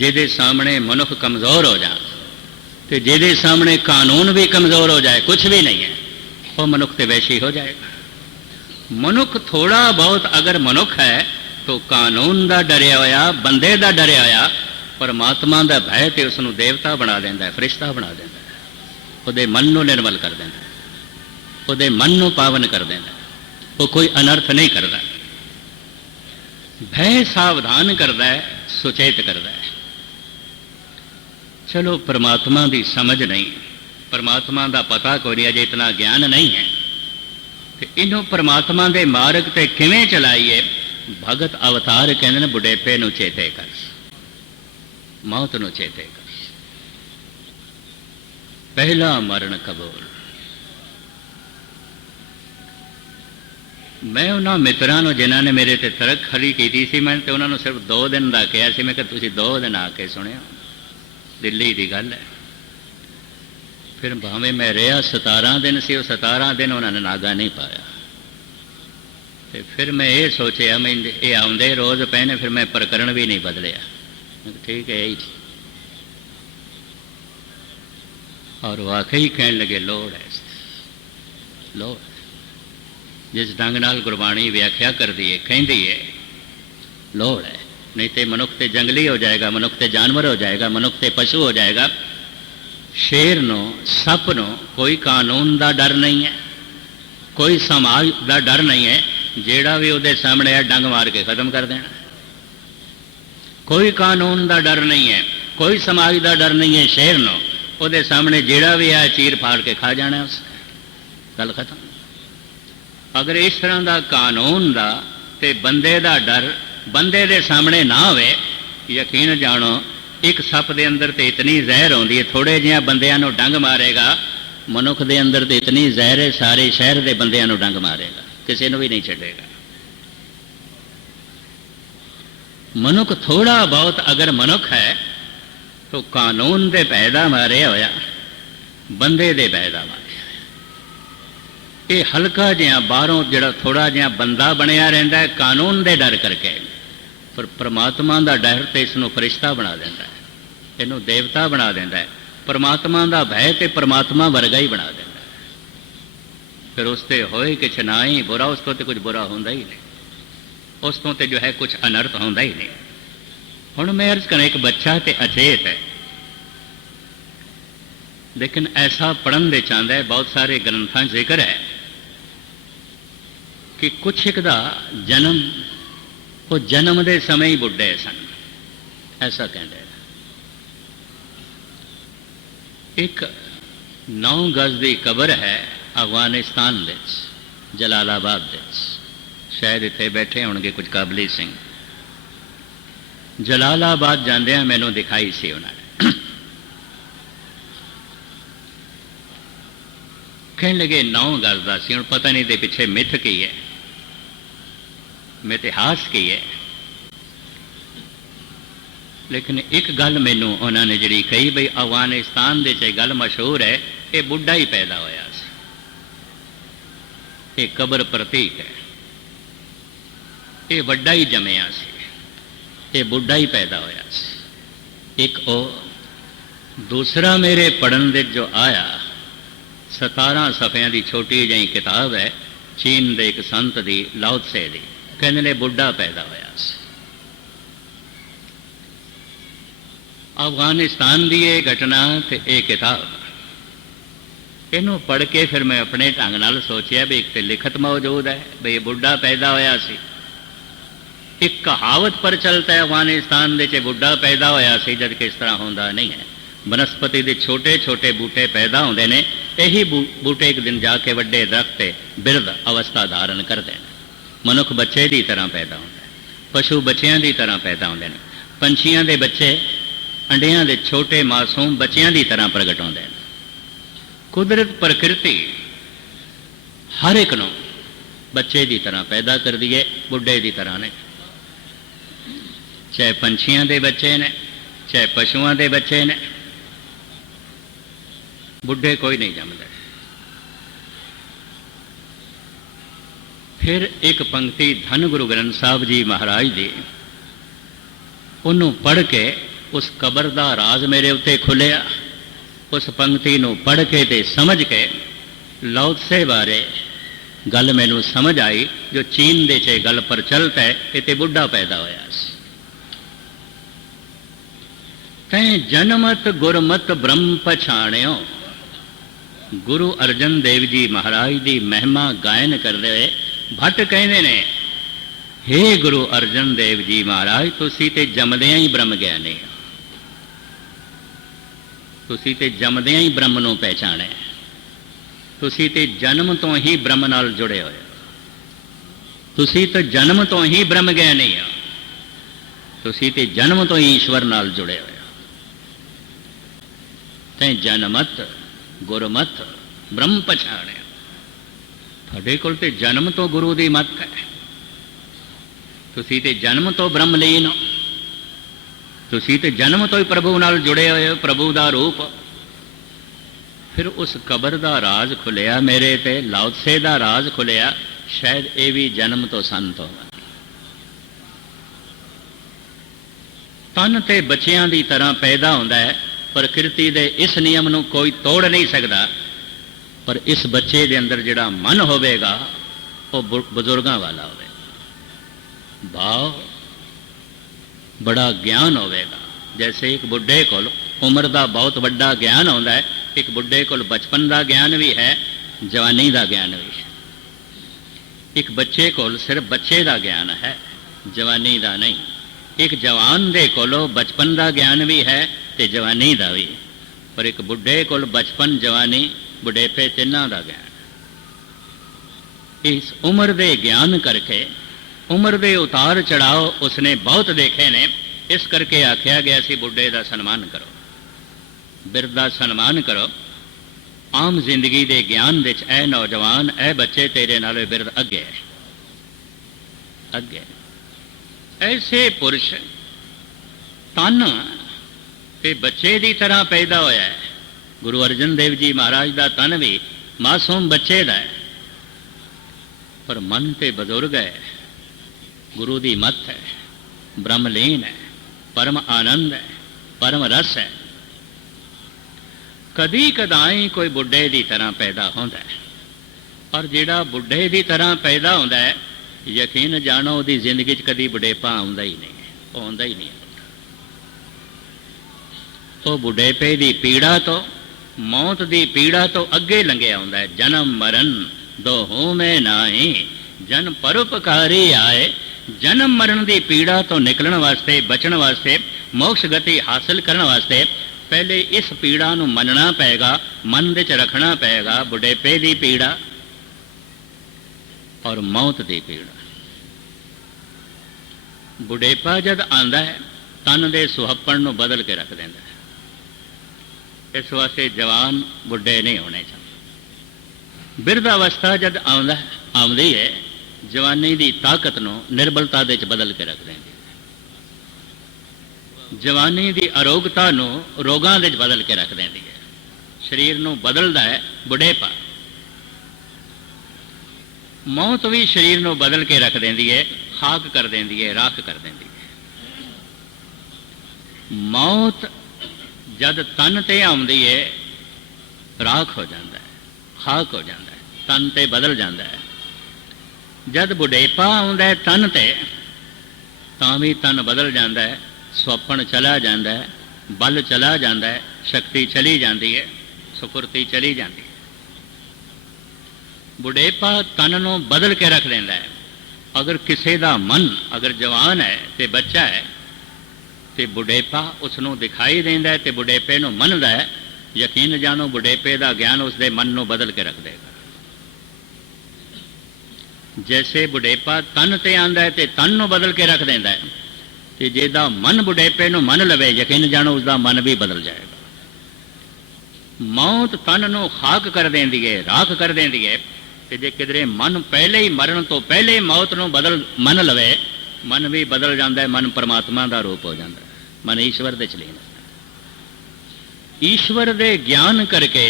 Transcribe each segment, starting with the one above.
ਜਿਹਦੇ ਸਾਹਮਣੇ ਮਨੁੱਖ ਕਮਜ਼ੋਰ ਹੋ ਜਾਣ ਤੇ ਜਿਹਦੇ ਸਾਹਮਣੇ ਕਾਨੂੰਨ ਵੀ ਕਮਜ਼ੋਰ ਹੋ ਜਾਏ, ਕੁਛ ਵੀ नहीं है, वो मनुख तो वैसे ही हो जाएगा। मनुख थोड़ा बहुत अगर मनुख है तो कानून का डरिया होया, बंदे का डरिया होया परमात्मा का भय तो उसनों देवता बना देंदा है, फरिश्ता बना देंदा है, उहदे मन नूं निर्मल कर देंदा है, उहदे मन नूं पावन कर देंदा है, वो कोई अनर्थ नहीं करता। भय सावधान करता है, सुचेत करता है। चलो परमात्मा की समझ नहीं, परमात्मा का पता कोई नहीं, अजे इतना ज्ञान नहीं है कि इन्हों परमात्मा के मार्ग ते किवें चलाइए। भगत अवतार कहते हैं बुढ़ेपे नूं चेते कर, मौत नूं चेते कर, पहला मरण कबूल। मैं उन्होंने मित्रों जिन्हों ने मेरे ते तरक खड़ी की सी, मैं तो उन्होंने सिर्फ 2 दिन का कहा सी, मैं कि तुसीं 2 दिन आके सुनिया, दिल्ली की गल है। फिर भावें मैं रहा 17 दिन से, 17 दिन उन्होंने नागा नहीं पाया। तो फिर मैं ये सोचा मैं ये आउंदे रोज़ पहने, फिर मैं प्रकरण भी नहीं बदलिया, ठीक है यही। और वाकई कहने लगे लोड़ है, लोड़ जिस ढंग नाल गुरबाणी व्याख्या कर दी है, कहती है लोड़ है। नहीं तो मनुख तो जंगली हो जाएगा, मनुख तो जानवर हो जाएगा, मनुख तो पशु हो जाएगा। शेर नो सप नो कोई कानून का डर नहीं है, कोई समाज का डर नहीं है, जेड़ा भी उहदे सामने है डंग मार के खत्म कर देना। कोई कानून का डर नहीं है, कोई समाज का डर नहीं है। शेर नो उहदे सामने जेड़ा भी है चीर फाड़ के खा जाना, उसने गल खत्म। अगर इस तरह का कानून का ते बंदे का डर बंदे दे सामने ना होवे, यकीन जानो एक सप दे अंदर तो इतनी जहर आउंदी है, थोड़े जिहा बंदियां नूं डंग मारेगा, मनुख दे अंदर तो इतनी जहर है सारे शहर के बंदियां नूं डंग मारेगा, किसी नूं भी नहीं छड्डेगा। मनुख थोड़ा बहुत अगर मनुख है तो कानून दे पैदा मारे होया, बंदे दे पैदा मारे। ये हल्का जिहा बाहरों जिहड़ा थोड़ा जिहा बंदा बनया रहिंदा है कानून दे डर करके, पर परमात्मा का डर तो इसनों फरिश्ता बना देंदा है, इनू देवता बना देंदा है। परमात्मा का भय तो परमात्मा वर्गा ही बना देंदा है। फिर उसते होए किछ ना ही बुरा, उस तो कुछ बुरा होंदा ही नहीं, उस तो जो है कुछ अनर्थ होंदा ही नहीं। हुण मैं अर्ज करा, एक बच्चा तो अचेत है, लेकिन ऐसा पढ़न दे चाहता है, बहुत सारे ग्रंथां जिक्र है कि कुछ एक दा जन्म वो जन्म के समय ही बुढ़े सन, ऐसा कहते हैं। एक 9 गज की कबर है अफगानिस्तान दे जलालाबाद दे, शायद इत्थे बैठे होंगे कुछ काबली सिंह। जलालाबाद जांदियां मैनू दिखाई सी उन्होंने, कहने लगे 9 गज का सी। हुण पता नहीं दे पिछे मिथ की है, इतिहास की है, लेकिन एक गल मैनू उन्होंने जी कही बई अफगानिस्तान के गल मशहूर है, ये बुढ़ा ही पैदा होया सी, ये कबर प्रतीक है, ये वड्डा ही जमया सी, ये बुढ़ा ही पैदा होया सी। एक ओ दूसरा मेरे पढ़न दे जो आया 17 सफ़ियां की छोटी जी किताब है, चीन के एक संत की लाओत्से दी, कहने ने बुढ़ा पैदा होया सी। अफगानिस्तान की यह घटना तो यह किताब, इनू पढ़ के फिर मैं अपने ढंग नाल सोचिया भी एक तो लिखत मौजूद है बई बुढ़ा पैदा होया सी। एक कहावत पर चलता है अफगानिस्तान के बुढ़ा पैदा होया सी, जबकि इस तरह होंदा नहीं है। वनस्पति के छोटे छोटे बूटे पैदा होंदे ने, यही बूटे एक दिन जाके वड्डे दरख्त बिरध अवस्था धारण करते हैं। मनुख बच्चे की तरह पैदा होंदा है, पशु बच्चों की तरह पैदा होंदे ने, पंछियां दे बच्चे अंडियां दे छोटे मासूम बच्चों की तरह प्रगट होंदे हैं। कुदरत प्रकृति हर एक नूं बच्चे की तरह पैदा कर दिए, बुढ़े की तरह नहीं। चाहे पंछियां दे बच्चे ने, चाहे पशुओं के बच्चे ने, बुढ़े कोई नहीं जमदा। फिर एक पंक्ति धन गुरु ग्रंथ साहब जी महाराज जी, उन्होंने पढ़ के उस कबर का राज मेरे उत्ते खुलिया। उस पंक्ति को पढ़ के ते समझ के लौत्से बारे गल मैनू समझ आई, जो चीन दे चे गल प्रचलित है, इतने बुढ़ा पैदा होया सी। तैं जनमत गुरमत ब्रह्म पछाणियो। गुरु अर्जन देव जी महाराज की महिमा गायन करते हुए भट्ट कहते ने, हे गुरु अर्जन देव जी महाराज, तुसी ते जमदियां ही ब्रह्म ज्ञानी हो। तुसी ते जमदियां ही ब्रह्म नूं पहचाने। तुसी ते जन्म तो ही ब्रह्म नाल जुड़े होए। तुसी तो जन्म तो ही ब्रह्म ज्ञानी हो। तुसी ते जन्म तो ही ईश्वर नाल जुड़े होए। तैं जनमत गुरमत ब्रह्म पछाणे। तुहाडे कोल ते जन्म तो गुरु दी मत है। तुसी ते जन्म तो ब्रह्म लीन हो। तुसी ते जन्म तो ही प्रभु नाल जुड़े हुए हो, प्रभु दा रूप। फिर उस कबर दा राज खुलिया मेरे ते, लाओत्से दा राज खुलिया। शायद ये भी जन्म तो संत होगा। तन ते बच्चियां दी तरह पैदा होंदा है। प्रकृति दे इस नियम नूं कोई तोड़ नहीं सकता। पर इस बच्चे दे अंदर जिहड़ा मन होवेगा वो बुजुर्गां वाला होवेगा। भाव बड़ा ज्ञान होवेगा। जैसे एक बुढ़े को उम्र का बहुत बड़ा ज्ञान होता है, एक बुढ़े को बचपन का ज्ञान भी है, जवानी का ज्ञान भी है। एक बच्चे को सिर्फ बच्चे का ज्ञान है, जवानी का नहीं। एक जवान दे कोलो बचपन का ज्ञान भी है ते जवानी का भी। पर एक बुढ़े को बचपन जवानी बुढ़ेपे तिन्हां का ज्ञान। इस उम्र के ज्ञान करके उम्र के उतार चढ़ाव उसने बहुत देखे ने। इस करके आख्या गया सी बुढ़े का सन्मान करो, बिरध का सन्मान करो। आम जिंदगी के ज्ञान विच ऐ नौजवान, ऐ बच्चे, तेरे नालों बिरध अगे है, अगे। ऐसे पुरुष तन ते बच्चे की तरह पैदा होया है। गुरु अर्जन देव जी महाराज का तन भी मासूम बच्चे का है, पर मन ते बुजुर्ग है। गुरु की मत है, ब्रह्मलीन है, परम आनंद है, परम रस है। कदी कदाई कोई बुढ़े की तरह पैदा होता है, और जिहड़ा बुढ़े की तरह पैदा होता है, यकीन जानो उसकी जिंदगी कदी बुढ़ेपा आउंदा ही नहीं, वो आउंदा ही नहीं। वो बुढ़ेपे की पीड़ा तो, मौत की पीड़ा तो अगे लंघिया हुंदा है। जन्म मरण दोहों में नाही, जन परोपकारी आए। जन्म मरण की पीड़ा तो निकलण वास्ते, बचण वास्ते, मोक्ष गति हासिल करने वास्ते पहले इस पीड़ा नूं मनना पेगा, मन विच रखना पेगा। बुढ़ेपे की पीड़ा और मौत की पीड़ा। बुढ़ेपा जद आंदा है, तन दे सुहप्पण नूं बदल के रख देंदा है। इस वास्ते जवान बुढ़े नहीं होने चाहिए। बिरध अवस्था जद आउंदी है, जवानी की ताकत नूं निर्बलता दे च बदल के रख देंदी। जवानी की अरोगता नूं रोगां दे च बदल के रख देंदी है। शरीर नूं बदलदा है बुढ़ेपा। मौत भी शरीर नूं बदल के रख देंदी है, खाक कर देंदी है, राख कर देंदी है। मौत जद तन ते आउंदी है, राख हो जाता है, खाक हो जाता है, तन ते बदल जाता है। जद बुढ़ेपा आउंदा है तन ते, तां भी तन बदल जाता है, स्वप्न चला जाता है, बल चला जाता है, शक्ति चली जाती है, सुफुर्ती चली जाती है। बुढ़ेपा तन नूं बदल के रख देंदा है। अगर किसी का मन अगर जवान है तो बच्चा है, तो बुढ़ेपा उसनों दिखाई देंदा है, तो बुढ़ेपे नूं मनदा है। यकीन जानो बुढ़ेपे का ज्ञान उसके मन नूं बदल के रख देगा। जैसे बुढ़ेपा तन ते आंदा है तो तन नूं बदल के रख देंदा है, तो जिहदा मन बुढ़ेपे नूं मन लवे, यकीन जानो उसका मन भी बदल जाएगा। मौत तन नूं खाक कर देंदी है, राख कर देंदी है। तो जे किधरे मन पहले ही मरण तो पहले ही मौत नूं बदल मन लवे, मन भी बदल जाता है, मन परमात्मा का रूप हो जाता है, मन ईश्वर दे चलीन। ईश्वर दे ज्ञान करके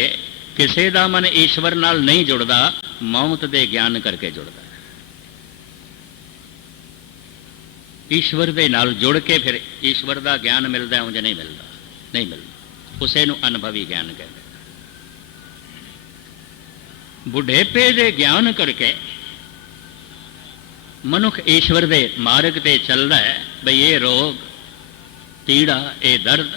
किसी का मन ईश्वर नाल नहीं जुड़ता, मौत दे ज्ञान करके जुड़ता है। ईश्वर दे नाल जुड़ के फिर ईश्वर का ज्ञान मिलता, उंज नहीं मिलता, नहीं मिलता। उसे नूं अनुभवी ज्ञान कहते। बुढ़ेपे दे ज्ञान करके मनुख ईश्वर दे मार्ग ते चलता है। बई ये रोग, पीड़ा, ये दर्द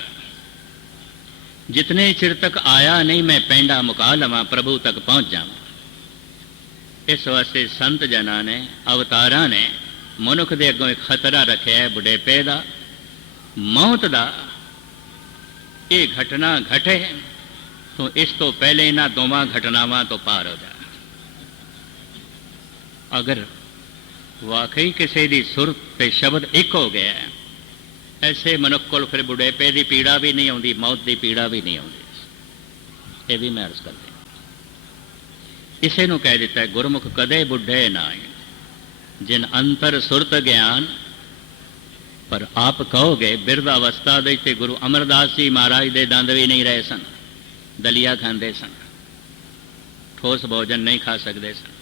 जितने चिर तक आया नहीं मैं पेंडा मुका लवां, प्रभु तक पहुँच जावां। इस वास्ते संत जना ने, अवतारां ने मनुख दे अगों एक खतरा रखा है बुढ़ेपे का, मौत का। ये घटना घटे तो इस तो पहले इन्हां दोवां घटनावां तो पार हो जा। अगर वाकई किसी की सुरत ते शब्द एक हो गया है, ऐसे मनुख को फिर बुढ़ेपे की पीड़ा भी नहीं आती, मौत की पीड़ा भी नहीं आती। ये भी मैं अर्ज करते इसे नूं कह दिता है गुरमुख कदे बुढ़े ना आए, जिन अंतर सुरत ज्ञान। पर आप कहोगे बिरध अवस्था दे गुरु अमरदास जी महाराज दे दंद भी नहीं रहे सन, दलिया खाते सन, ठोस भोजन नहीं खा सकते सन,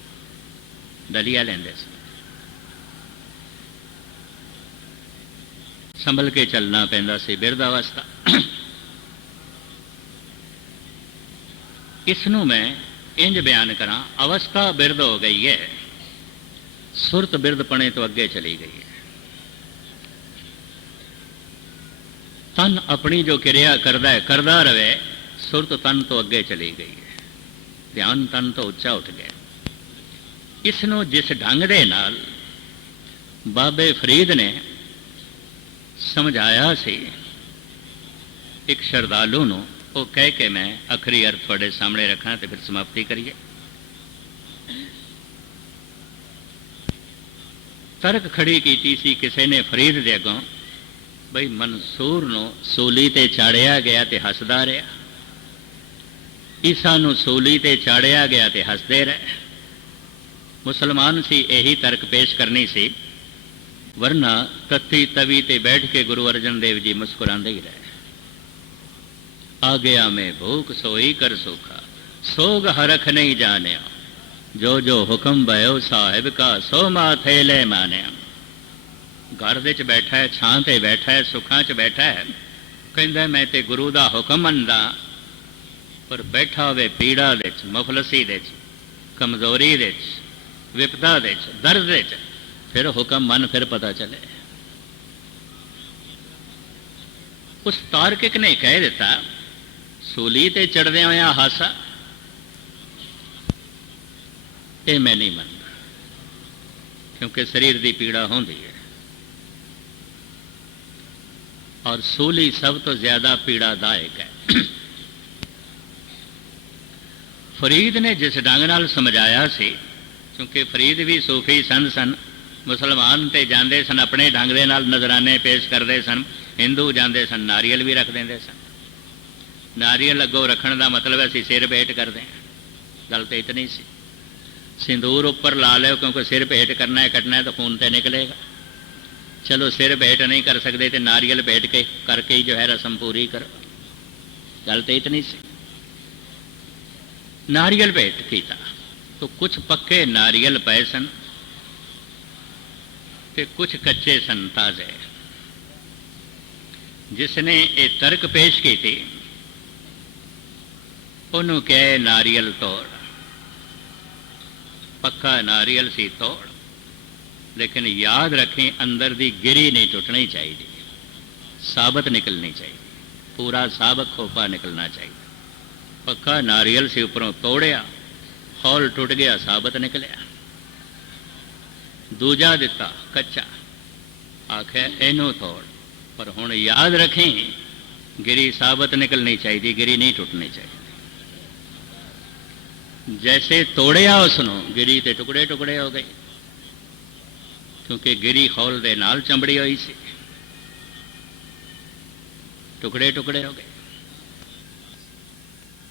दलिया लेंदे सन। संभल के चलना पैंदा सी बिरध अवस्था। इसनूं मैं इंज बयान करा, अवस्था बिरध हो गई है, सुरत बिरधपणे तो अगे चली गई है। तन अपनी जो क्रिया करदा रहे, सुरत तन तो अगे चली गई है, ध्यान तन तो उच्चा उठ गया। इसनों जिस ढंग दे नाल बाबे फरीद ने समझाया सी एक श्रद्धालु नूं, वो कह के मैं आखिरी अर्थ थोड़े सामने रखा तो फिर समाप्ति करिए। तर्क खड़ी की सी किसी ने फरीद दे अगों, बई मंसूर नूं सूली ते चाड़िया गया तो हसदा रहा, ईसा नूं सूली ते चाड़िया गया तो हसदे रहे। मुसलमान सी यही तर्क पेश करनी सी, वरना तत्ती तवी ते बैठ के गुरु अर्जन देव जी मुस्कुराते ही रहे। आ गया मैं भूख सोई कर सूखा, सोग हरख नहीं जाने, जो जो हुक्म भयो साहिब का सो माथे ले माने। घर दे च बैठा है, छां ते बैठा है, सुखां च बैठा है, कहंदा मैं ते गुरु दा हुक्म मनदा, पर बैठा होवे पीड़ा दे च, मुफलसी दे च, कमजोरी दे च, विपदा दे च, दर्द दे च, फिर हुक्म मन फिर पता चले। उस तार्किक ने कह दिता सूली ते चढ़दे होया हासा, ये मैं नहीं मनता, क्योंकि शरीर की पीड़ा होती है और सूली सब तो ज्यादा पीड़ादायक है। फरीद ने जिस ढंग नाल समझाया सी, क्योंकि फरीद भी सूफी संत सन, मुसलमान ते जाते सन अपने ढंग दे नाल नजराने पेश करते सन, हिंदू जाते सन नारियल भी रख देंगे सन। नारियल अगों रखने का मतलब असीं सिर भेंट करते हैं, गल तो इतनी सी। सिंदूर उपर ला लो क्योंकि सिर भेंट करना है, कटना है तो खून तो निकलेगा। चलो सिर भेंट नहीं कर सकते तो नारियल भेंट के करके ही जो है रस्म पूरी करो, गल तो इतनी सी। नारियल भेंट किया तो कुछ पक्के नारियल पे सन ते कुछ कच्चे सन ताजे। जिसने ये तर्क पेश की थी उन्होंने कहे नारियल तोड़, पक्का नारियल सी तोड़, लेकिन याद रखें अंदर दी गिरी नहीं टुटनी चाहिए, साबत निकलनी चाहिए, पूरा साबक खोपा निकलना चाहिए। पक्का नारियल से उपरों तोड़िया, हौल टुट गया, साबत निकलिया। दूजा दिता कच्चा, आख्या इनू तोड़, पर हुण याद रखें गिरी साबत निकलनी चाहिए, गिरी नहीं टुटनी चाहिए। जैसे तोड़िया उसनों, गिरी ते टुकड़े टुकड़े हो गए, क्योंकि गिरी खौल दे नाल चंबड़ी हुई सी, टुकड़े टुकड़े हो गए।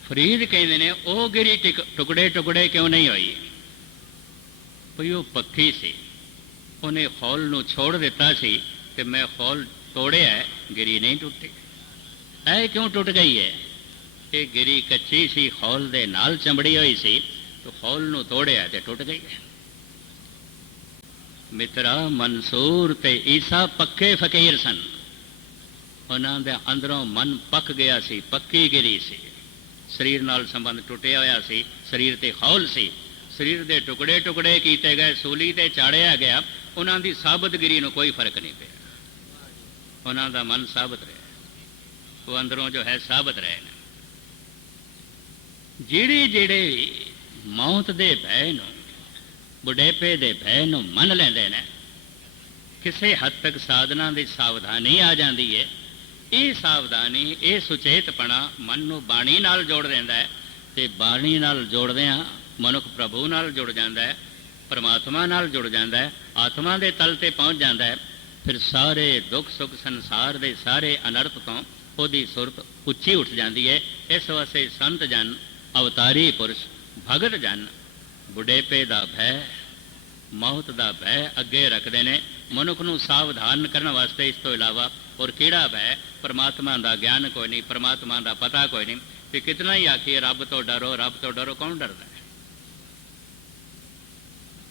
फरीद कहते ने ओ गिरी टुकड़े टुकड़े क्यों नहीं हुई, कोई वो पक्की सी, उन्हें खौल नूं छोड़ दिता सी ते मैं खौल तोड़िया है, गिरी नहीं टुटी। ऐ क्यों टुट गई है, ये गिरी कच्ची सी, खौल दे नाल चंबड़ी हुई सी, तो खौल नूं तोड़िया ते टुट गई है। ਮਿੱਤਰਾ ਮਨਸੂਰ ਤੇ ਈਸਾ ਪੱਕੇ ਫਕੀਰ ਸਨ। ਉਹਨਾਂ ਦੇ ਅੰਦਰੋਂ ਮਨ ਪੱਕ ਗਿਆ ਸੀ, ਪੱਕੀ ਗਿਰੀ ਸੀ। ਸਰੀਰ ਨਾਲ ਸੰਬੰਧ ਟੁੱਟਿਆ ਹੋਇਆ ਸੀ, ਸਰੀਰ ਤੇ ਹੌਲ ਸੀ, ਸਰੀਰ ਦੇ ਟੁਕੜੇ ਟੁਕੜੇ ਕੀਤੇ ਗਏ, ਸੂਲੀ ਤੇ ਚਾੜਿਆ ਗਿਆ। ਉਹਨਾਂ ਦੀ ਸਾਬਤਗਿਰੀ ਨੂੰ ਕੋਈ ਫਰਕ ਨਹੀਂ ਪਿਆ। ਉਹਨਾਂ ਦਾ ਮਨ ਸਾਬਤ ਰਿਹਾ, ਉਹ ਅੰਦਰੋਂ ਜੋ ਹੈ ਸਾਬਤ ਰਹੇ ਨੇ। ਜਿਹੜੇ ਮੌਤ ਦੇ ਭੈ ਨੂੰ, ਬੁਢੇਪੇ ਦੇ ਭੈ ਨੂੰ ਮੰਨ ਲੈਂਦੇ ਨੇ, ਕਿਸੇ ਹੱਦ ਤੱਕ ਸਾਧਨਾ ਦੀ ਸਾਵਧਾਨੀ ਆ ਜਾਂਦੀ ਹੈ। ਇਹ ਸਾਵਧਾਨੀ, ਇਹ ਸੁਚੇਤਪਣਾ ਮਨ ਨੂੰ ਬਾਣੀ ਨਾਲ ਜੋੜ ਦਿੰਦਾ ਹੈ, ਤੇ ਬਾਣੀ ਨਾਲ ਜੋੜਦਿਆਂ ਮਨੁੱਖ ਪ੍ਰਭੂ ਨਾਲ ਜੁੜ ਜਾਂਦਾ ਹੈ, ਪਰਮਾਤਮਾ ਨਾਲ ਜੁੜ ਜਾਂਦਾ ਹੈ, ਆਤਮਾ ਦੇ ਤਲ ਤੇ ਪਹੁੰਚ ਜਾਂਦਾ ਹੈ। ਫਿਰ ਸਾਰੇ ਦੁੱਖ ਸੁੱਖ ਸੰਸਾਰ ਦੇ ਸਾਰੇ ਅਨਰਥ ਤੋਂ ਉਹਦੀ ਸੁਰਤ ਉੱਚੀ ਉੱਠ ਜਾਂਦੀ ਹੈ। ਇਸ ਵਾਸਤੇ ਸੰਤ ਜਨ, ਅਵਤਾਰੀ ਪੁਰਸ਼, ਭਗਤ ਜਨ ਬੁਢੇਪੇ ਦਾ ਭੈ, ਮੌਤ ਦਾ ਭੈ ਅੱਗੇ ਰੱਖਦੇ ਨੇ ਮਨੁੱਖ ਨੂੰ ਸਾਵਧਾਨ ਕਰਨ ਵਾਸਤੇ। ਇਸ ਤੋਂ ਇਲਾਵਾ ਔਰ ਕਿਹੜਾ ਭੈ? ਪਰਮਾਤਮਾ ਦਾ ਗਿਆਨ ਕੋਈ ਨਹੀਂ, ਪਰਮਾਤਮਾ ਦਾ ਪਤਾ ਕੋਈ ਨਹੀਂ। ਤੇ ਕਿਤਨਾ ਹੀ ਆਖੀਏ ਰੱਬ ਤੋਂ ਡਰੋ, ਰੱਬ ਤੋਂ ਡਰੋ, ਕੌਣ ਡਰਦਾ ਹੈ?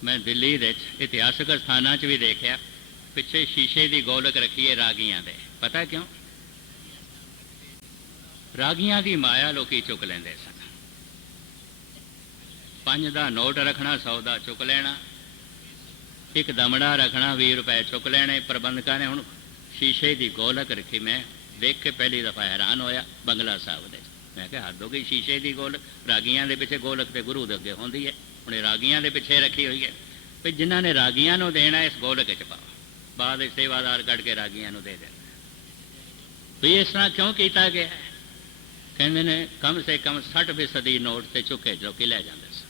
ਮੈਂ ਦਿੱਲੀ ਦੇ ਇਤਿਹਾਸਕ ਸਥਾਨਾਂ 'ਚ ਵੀ ਦੇਖਿਆ, ਪਿੱਛੇ ਸ਼ੀਸ਼ੇ ਦੀ ਗੋਲਕ ਰੱਖੀ ਹੈ ਰਾਗੀਆਂ ਦੇ। ਪਤਾ ਕਿਉਂ? ਰਾਗੀਆਂ ਦੀ ਮਾਇਆ ਲੋਕੀ ਚੁੱਕ ਲੈਂਦੇ ਸਨ। 5 ਦਾ ਨੋਟ ਰੱਖਣਾ, 100 ਦਾ ਚੁੱਕ ਲੈਣਾ, ਇੱਕ ਦਮੜਾ ਰੱਖਣਾ, 20 ਰੁਪਏ ਚੁੱਕ ਲੈਣੇ। ਪ੍ਰਬੰਧਕਾਂ ਨੇ ਹੁਣ ਸ਼ੀਸ਼ੇ ਦੀ ਗੋਲਕ ਰੱਖੀ। ਮੈਂ ਦੇਖ ਕੇ ਪਹਿਲੀ ਦਫਾ ਹੈਰਾਨ ਹੋਇਆ ਬੰਗਲਾ ਸਾਹਿਬ ਦੇ। ਮੈਂ ਕਿਹਾ ਹੱਦ ਹੋ ਗਈ, ਸ਼ੀਸ਼ੇ ਦੀ ਗੋਲਕ, ਰਾਗੀਆਂ ਦੇ ਪਿੱਛੇ ਗੋਲਕ ਤੇ ਗੁਰੂ ਦੇ ਅੱਗੇ ਹੁੰਦੀ ਹੈ, ਹੁਣ ਇਹ ਰਾਗੀਆਂ ਦੇ ਪਿੱਛੇ ਰੱਖੀ ਹੋਈ ਹੈ। ਵੀ ਜਿਨ੍ਹਾਂ ਨੇ ਰਾਗੀਆਂ ਨੂੰ ਦੇਣਾ ਇਸ ਗੋਲਕ 'ਚ ਪਾਓ, ਬਾਅਦ ਵਿੱਚ ਸੇਵਾਦਾਰ ਕੱਢ ਕੇ ਰਾਗੀਆਂ ਨੂੰ ਦੇ ਦੇਣਾ। ਵੀ ਇਸ ਤਰ੍ਹਾਂ ਕਿਉਂ ਕੀਤਾ ਗਿਆ? ਕਹਿੰਦੇ ਨੇ ਕਮ ਸੇ ਕਮ 60% ਨੋਟ ਤੇ ਚੁੱਕੇ ਲੋਕੀ ਲੈ ਜਾਂਦੇ ਸਨ।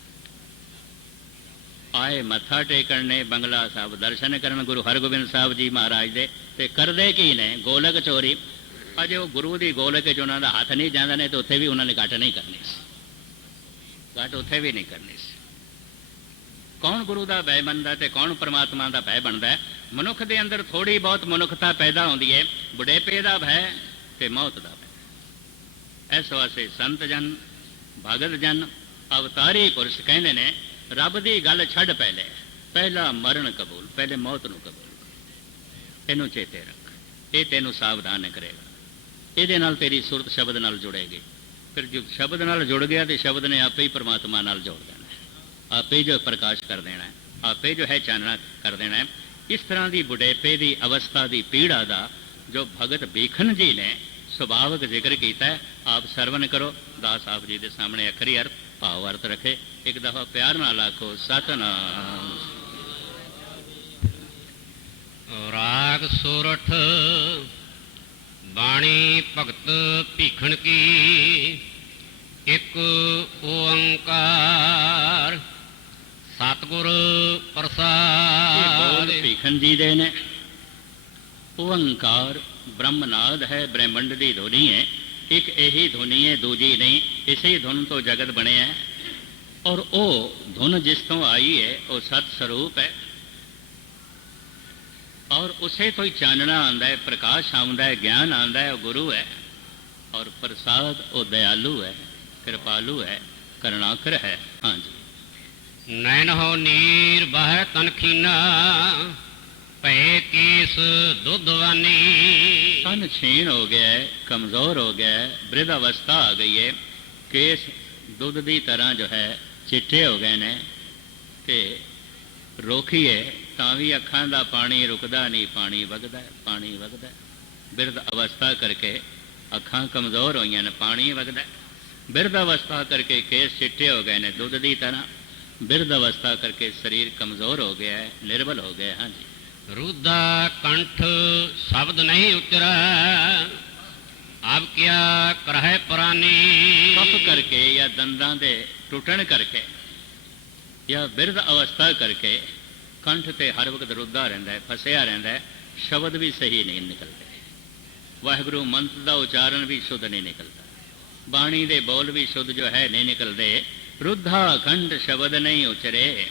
ਆਏ ਮੱਥਾ ਟੇਕਣ ਨੇ ਬੰਗਲਾ ਸਾਹਿਬ, ਦਰਸ਼ਨ ਕਰਨ ਗੁਰੂ ਹਰਗੋਬਿੰਦ ਸਾਹਿਬ ਜੀ ਮਹਾਰਾਜ ਦੇ, ਤੇ ਕਰਦੇ ਕੀ ਨੇ? ਗੋਲਕ ਚੋਰੀ। ਅਜੇ ਉਹ ਗੁਰੂ ਦੀ ਗੋਲਕ 'ਚ ਉਹਨਾਂ ਦਾ ਹੱਥ ਨਹੀਂ ਜਾਂਦਾ ਨੇ, ਤੇ ਉੱਥੇ ਵੀ ਉਹਨਾਂ ਨੇ ਘੱਟ ਨਹੀਂ ਕਰਨੀ ਸੀ, ਘੱਟ ਉੱਥੇ ਵੀ ਨਹੀਂ ਕਰਨੀ ਸੀ। ਕੌਣ ਗੁਰੂ ਦਾ ਭੈ ਬਣਦਾ ਤੇ ਕੌਣ ਪਰਮਾਤਮਾ ਦਾ ਭੈ ਬਣਦਾ? ਮਨੁੱਖ ਦੇ ਅੰਦਰ ਥੋੜੀ ਬਹੁਤ ਮਨੁੱਖਤਾ ਪੈਦਾ ਹੁੰਦੀ ਹੈ, ਬੁਢੇਪੇ ਦਾ ਭੈ ਤੇ ਮੌਤ ਦਾ ਭੈ। ਇਸ ਵਾਸਤੇ ਸੰਤ ਜਨ, ਭਗਤ ਜਨ, ਅਵਤਾਰੀ ਪੁਰਸ਼ ਕਹਿੰਦੇ ਨੇ ਰੱਬ ਦੀ ਗੱਲ ਛੱਡ, ਪਹਿਲਾ ਮਰਨ ਕਬੂਲ, ਪਹਿਲੇ ਮੌਤ ਨੂੰ ਕਬੂਲ। ਇਹਨੂੰ ਚੇਤੇ ਰੱਖ, ਇਹ ਤੈਨੂੰ ਸਾਵਧਾਨ ਕਰੇਗਾ। ਇਹਦੇ ਨਾਲ ਤੇਰੀ ਸੁਰਤ ਸ਼ਬਦ ਨਾਲ ਜੁੜੇਗੀ। ਫਿਰ ਜੋ ਸ਼ਬਦ ਨਾਲ ਜੁੜ ਗਿਆ ਤੇ ਸ਼ਬਦ ਨੇ ਆਪੇ ਹੀ ਪਰਮਾਤਮਾ ਨਾਲ ਜੋੜ ਦੇਣਾ, ਆਪੇ ਹੀ ਜੋ ਪ੍ਰਕਾਸ਼ ਕਰ ਦੇਣਾ, ਆਪੇ ਜੋ ਹੈ ਚਾਨਣਾ ਕਰ ਦੇਣਾ। ਇਸ ਤਰ੍ਹਾਂ ਦੀ ਬੁਢੇਪੇ ਦੀ ਅਵਸਥਾ ਦੀ ਪੀੜਾ ਦਾ ਜੋ ਭਗਤ ਬੀਖਨ ਜੀ ਨੇ ਸੁਭਾਵਕ ਜ਼ਿਕਰ ਕੀਤਾ, ਆਪ ਸਰਵਨ ਕਰੋ। ਦਾਸ ਆਪ ਜੀ ਦੇ ਸਾਹਮਣੇ ਅਖਰੀ ਅਰਥ, ਭਾਵ ਅਰਥ ਰੱਖੇ। ਇੱਕ ਦਫਾ ਪਿਆਰ ਨਾਲ ਆਖੋ ਸਤਨਾਮ। ਰਾਗ ਸੋਰਠ ਬਾਣੀ ਭਗਤ ਭੀਖਣ ਕੀ, ਇੱਕ ਓੰਕਾਰ ਸਤਿਗੁਰ ਪ੍ਰਸਾਦ। ਭੀਖਣ ਜੀ ਦੇ ਨੇ। ਓੰਕਾਰ ਬ੍ਰਹਮਨਾਦ ਹੈ, ਬ੍ਰਹਮੰਡ ਦੀ ਧੁਨੀ ਹੈ। ਇੱਕ ਇਹੀ ਧੁਨੀ ਹੈ, ਦੂਜੀ ਨਹੀਂ। ਇਸੇ ਧੁਨ ਤੋਂ ਜਗਤ ਬਣਿਆ ਹੈ, ਔਰ ਉਹ ਧੁਨ ਜਿਸ ਤੋਂ ਆਈ ਹੈ ਉਹ ਸਤ ਸਰੂਪ ਹੈ, ਔਰ ਉਸੇ ਤੋਂ ਹੀ ਚਾਨਣਾ ਆਉਂਦਾ ਹੈ, ਪ੍ਰਕਾਸ਼ ਆਉਂਦਾ ਹੈ, ਗਿਆਨ ਆਉਂਦਾ ਹੈ, ਉਹ ਗੁਰੂ ਹੈ। ਔਰ ਪ੍ਰਸਾਦ ਉਹ ਦਇਆਲੂ ਹੈ, ਕਿਰਪਾਲੂ ਹੈ, ਕਰੁਣਾਕਰ ਹੈ। ਹਾਂਜੀ। ਨੈਣ ਹੋ ਨੀਰ ਬਹਿ ਤਨਖੀਨਾ, ਭੈ ਕੇਸ ਦੁੱਧਵਾਨੀ। ਤਨ ਛੀਣ ਹੋ ਗਿਆ ਹੈ, ਕਮਜ਼ੋਰ ਹੋ ਗਿਆ ਹੈ, ਬ੍ਰਿਧ ਅਵਸਥਾ ਆ ਗਈ ਹੈ, ਕੇਸ ਦੁੱਧ ਦੀ ਤਰ੍ਹਾਂ ਜੋ ਹੈ ਚਿੱਟੇ ਹੋ ਗਏ ਨੇ, ਤੇ ਰੋਕੀਏ ਤਾਂ ਵੀ ਅੱਖਾਂ ਦਾ ਪਾਣੀ ਰੁਕਦਾ ਨਹੀਂ, ਪਾਣੀ ਵਗਦਾ, ਪਾਣੀ ਵਗਦਾ। ਬਿਰਧ ਅਵਸਥਾ ਕਰਕੇ ਅੱਖਾਂ ਕਮਜ਼ੋਰ ਹੋਈਆਂ ਨੇ, ਪਾਣੀ ਵਗਦਾ। ਬਿਰਧ ਅਵਸਥਾ ਕਰਕੇ ਕੇਸ ਚਿੱਟੇ ਹੋ ਗਏ ਨੇ ਦੁੱਧ ਦੀ ਤਰ੍ਹਾਂ। ਬਿਰਧ ਅਵਸਥਾ ਕਰਕੇ ਸਰੀਰ ਕਮਜ਼ੋਰ ਹੋ ਗਿਆ ਹੈ, ਨਿਰਬਲ ਹੋ ਗਿਆ। ਹਾਂਜੀ। ਰੁਦਾ ਕੰਠ ਸ਼ਬਦ ਨਹੀਂ ਉਤਰਾ, ਆਪ ਕਿਆ ਕਰਹਿ ਪ੍ਰਾਨੀ। ਕਫ ਕਰਕੇ ਜਾਂ ਦੰਦਾਂ ਦੇ ਟੁੱਟਣ ਕਰਕੇ ਜਾਂ ਬਿਰਧ ਅਵਸਥਾ ਕਰਕੇ ਕੰਠ ਤੇ ਹਰ ਵਕਤ ਰੁੱਦਾ ਰਹਿੰਦਾ ਹੈ, ਫਸਿਆ ਰਹਿੰਦਾ ਹੈ। ਸ਼ਬਦ ਵੀ ਸਹੀ ਨਹੀਂ ਨਿਕਲਦੇ, ਵਾਹਿਗੁਰੂ ਮੰਤਰ ਦਾ ਉਚਾਰਨ ਵੀ ਸ਼ੁੱਧ ਨਹੀਂ ਨਿਕਲਦਾ, ਬਾਣੀ ਦੇ ਬੋਲ ਵੀ ਸ਼ੁੱਧ ਜੋ ਹੈ ਨਹੀਂ ਨਿਕਲਦੇ। ਰੁੱਧਾ ਕੰਠ ਸ਼ਬਦ ਨਹੀਂ ਉਚਰੇ,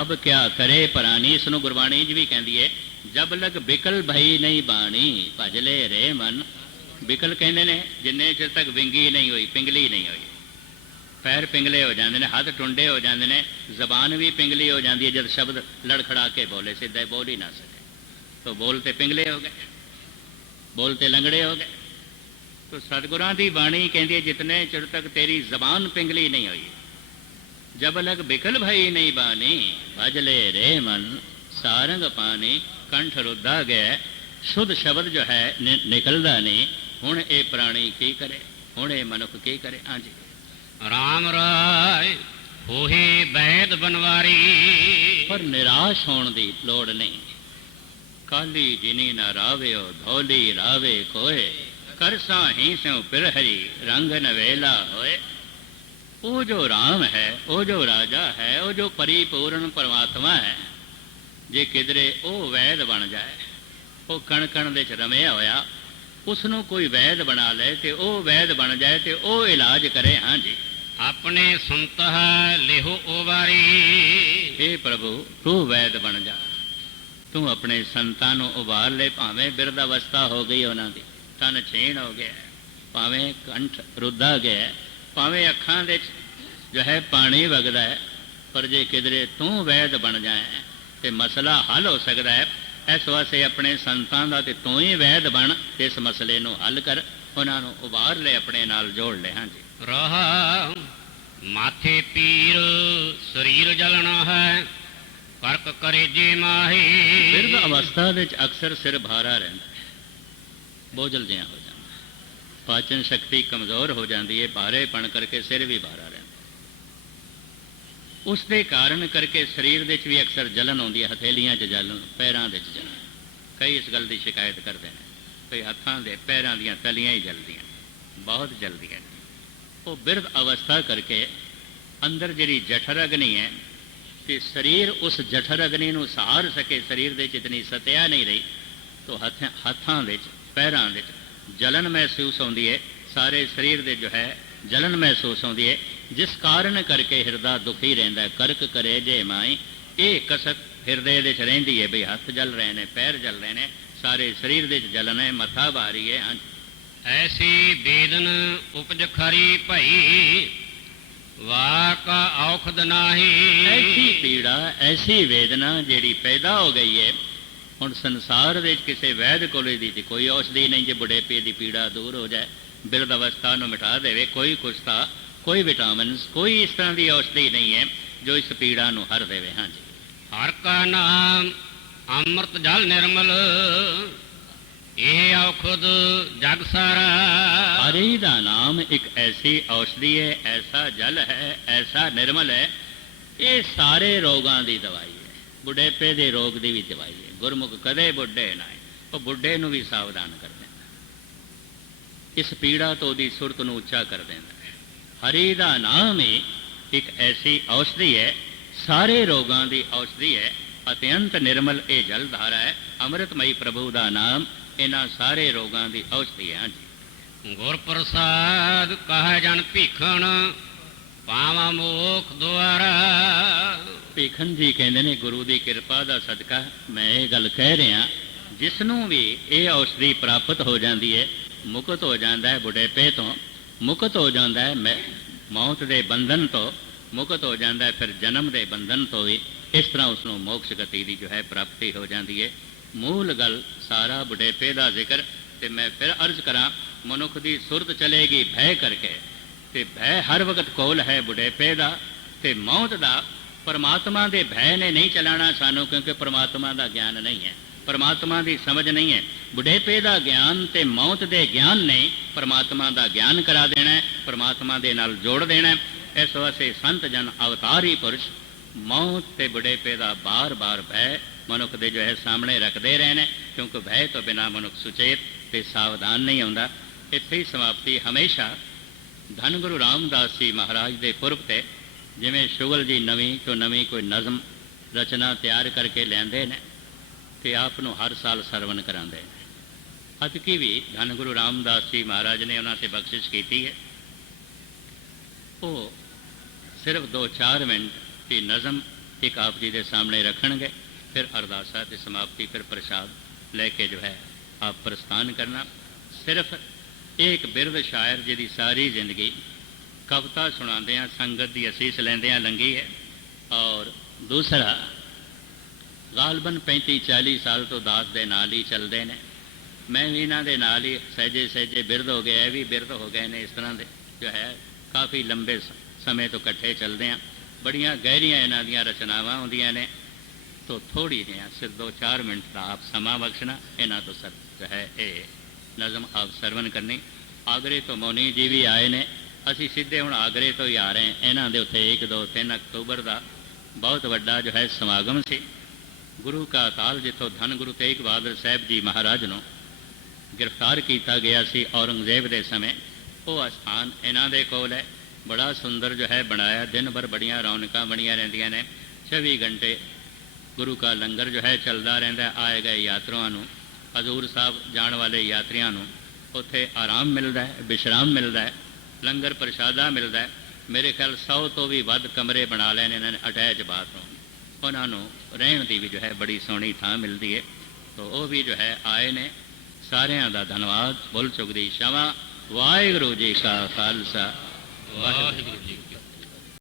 ਅਬ ਕਿਆ ਕਰੇ ਪ੍ਰਾਨੀ। ਇਸ ਨੂੰ ਗੁਰਬਾਣੀ 'ਚ ਵੀ ਕਹਿੰਦੀ ਹੈ, ਜਬ ਲਗ ਬਿਕਲ ਭਈ ਨਹੀਂ ਬਾਣੀ, ਭਜ ਲੈ ਰੇ ਮਨ। ਬਿਕਲ ਕਹਿੰਦੇ ਨੇ ਜਿੰਨੇ ਚਿਰ ਤੱਕ ਵਿੰਗੀ ਨਹੀਂ ਹੋਈ, ਪਿੰਗਲੀ ਨਹੀਂ ਹੋਈ, पैर पिंगले हो जाते हैं, हाथ टुंडे हो जाते हैं, जबान भी पिंगली हो जाती है जब शब्द लड़खड़ा के बोले, सीधे बोल ही ना सके तो बोलते पिंगले हो गए, बोलते लंगड़े हो गए। तो सतगुरां दी बाणी कहती है जितने चिर तक तेरी जबान पिंगली नहीं हुई, जब लग बिकल भई नहीं बानी, भजले रे मन सारंग पानी, कंठ रुद्धा गया, शुद्ध शब्द जो है निकलता नहीं। हुण ये प्राणी की करे, हुण ये मनुख की करे। हाँ जी, राम राय होहे वैद बनवारी, पर निराश होने की लोड़ नहीं। काली जिनी ना रावे धौली रावे कोए, करसा ही स्यों पिरहरी रंग नवेला होए। वो जो राम है, वो जो राजा है, वो जो परिपूर्ण परमात्मा है, जे किधरे वो वैद बन जाए, वो कण कण दे च रमिया होया, उसनों कोई वैद बना ले तो वो वैद बन जाए तो वो इलाज करे। हाँ जी, अपने सुनत लेहो ओवारी, हे प्रभु तू वैद बन जा, तू अपने संतां नूं उबार ले। भावें बिरध अवस्था हो गई उन्होंने, तन छीण हो गया, भावें कंठ रुद्धा गया, भावें अखां दे जो है पानी वगदा है, पर जे किधरे तू वैद बन जाए तो मसला हल हो सकता है। इस वास्ते अपने संतां दा ते तू ही वैद बन, इस मसले नूं हल कर, उन्होंने उबार ले, अपने नाल जोड़ ले। हाँ जी, रहा माथे पीर शरीर जलना है, करक करे जे माही। बिरध अवस्था दे अक्सर सिर भारा रहता है, बोझल जिहा हो जाता, पाचन शक्ति कमज़ोर हो जाती है, भारेपन करके सिर भी भारा रहता। उसके कारण करके शरीर दे भी अक्सर जलन आती है, हथेलियां च जलन, पैरों के जलन। कई इस गल की शिकायत करते हैं, कई हथां दे पैरों दी तलियां ही जलदियां, बहुत जल्दियां। वो बिरध अवस्था करके अंदर जी जठर अग्नि है, तो शरीर उस जठर अग्नि को सहार सके, शरीर दे इतनी सत्या नहीं रही, तो हथां दे पैरों दे जलन महसूस होती है, सारे शरीर दे जो है जलन महसूस होती है, जिस कारण करके हिरदा दुखी रहता है। करक करे जे माई, ये कसक हिरदे दे रहिंदी है, बई हथ जल रहे हैं, पैर जल रहे हैं, सारे शरीर दे जलन है, मथा भारी है। हाँ, ऐसी वेदन उपज खरी भई, वाका औखद नाही। ऐसी पीड़ा, ऐसी वेदना जिहड़ी पैदा हो गई है, हुण संसार दे किसी वैद कोले दी कोई औषधि नहीं, जे बुढ़ेपे की पीड़ा दूर हो जाए, बिरध अवस्था नूं मिटा देवे, कोई कुछता, कोई विटामिन, कोई इस तरह की औषधि नहीं है जो इस पीड़ा नूं हर देवे। हाँ जी, हर का नाम अमृत जल निर्मल, यह औखद जग सारा। हरि दा नाम एक ऐसी औषधि है, ऐसा जल है, ऐसा निर्मल है, ये सारे रोगों की दवाई है, बुढ़ेपे के रोग की भी दवाई है। गुरमुख कदे बुढ़े ना, वो बुढ़े नूं भी सावधान कर देना, इस पीड़ा तो उसकी सुरत नूं उच्चा कर देना। हरि दा नाम ही एक ऐसी औषधि है, सारे रोगों की औषधि है, अत्यंत निर्मल ये जल धारा है। अमृतमयी प्रभु का नाम इन्हां सारे रोगों की औषधि है। हाँ जी, गुर प्रसाद कह जन भीखण, पावा मोख द्वारा। भीखन जी कहते हैं गुरु की कृपा का सदका मैं ये गल कह रहा, जिसनों भी ये औषधि प्राप्त हो जाती है, मुक्त हो जाता है बुढ़ेपे तो, मुक्त हो जाता है मौत के बंधन तो, मुक्त हो जाता है फिर जन्म के बंधन तो भी। इस तरह उसनों मोक्ष गति की जो है प्राप्ति हो जाती है। मूल गल सारा बुढ़ेपे का जिक्र, तो मैं फिर अर्ज करा, मनुख की सुरत चलेगी भय करके, तो भय हर वक्त कोल है बुढ़ेपे का, तो मौत का परमात्मा के भय ने नहीं चलाना सानू, क्योंकि परमात्मा का ज्ञान नहीं है, परमात्मा की समझ नहीं है। बुढ़ेपे का ज्ञान तो मौत के ज्ञान ने परमात्मा का ज्ञान करा देना है, परमात्मा के नाल जोड़ देना है। इस वास्ते संत जन अवतारी पुरुष मौत के बुढ़ेपे का बार बार भय मनुख के जो है सामने रखते रहने, क्योंकि भय तो बिना मनुख सुचेत तो सावधान नहीं आता। इत्थे ही समाप्ति। हमेशा धन गुरु रामदास जी महाराज के पुरब से जिमें शुगल जी नवी तो नवी कोई नज़म रचना तैयार करके लेंदे ने, तो आपनों हर साल सरवण कराते हैं। अतकी भी धन गुरु रामदास जी महाराज ने उन्होंने बख्शिश की है, वो सिर्फ 2-4 मिनट की नज़म एक आप जी के सामने रखणगे, फिर अरदासा की समाप्ति, फिर प्रसाद लेके जो है आप प्रस्थान करना। सिर्फ एक बिरध शायर जी सारी जिंदगी कविता सुनाते हैं, संगत की असीस लेंदे लंघी है। और दूसरा गालबन 35-40 साल तो दास के नाल ही चलते हैं। मैं भी इन्हों के नाल ही सहजे सहजे बिरध हो गया, भी बिरध हो गए ने। इस तरह के जो है काफ़ी लंबे समय तो कट्ठे चलते हैं। बड़ियाँ गहरियाँ इन्हों दी रचनावां होंदियां ने। तो थोड़ी जी सिर्फ 2-4 मिनट का आप समा बख्शना, इन्हों तो सर जो है ये नज़म आप सरवण करनी। आगरे तो मोनी जी भी आए ने, असी सीधे हुण आगरे तो ही आ रहे हैं। इन्हों के उत्थे 1-2-3 अक्तूबर का बहुत वड्डा जो है समागम से गुरु का ताल, जितों धन गुरु तेग बहादुर साहब जी महाराज को गिरफ्तार किया गया सी औरंगजेब के समय। वो स्थान इन्हों के कोल है, बड़ा सुंदर जो है बनाया। दिन भर बड़ियाँ रौनक बनिया रहिंदियां ने। 24 घंटे गुरु का लंगर जो है चलता रहता। आए गए यात्रुओं को, हजूर साहब जाने वाले यात्रियों को उत्थे आराम मिलता है, विश्राम मिलता है, लंगर प्रशादा मिलता है। मेरे ख्याल 100 तो भी वध कमरे बना लेने इन्होंने, अटैच बाथरूम। उन्होंने रहने की भी जो है बड़ी सोहनी थां मिलती है। तो वह भी जो है आए ने। सारिਆਂ ਦਾ धन्यवाद। बोल चुकदी क्षमा। वाहिगुरू जी का खालसा, वाहिगुरू जी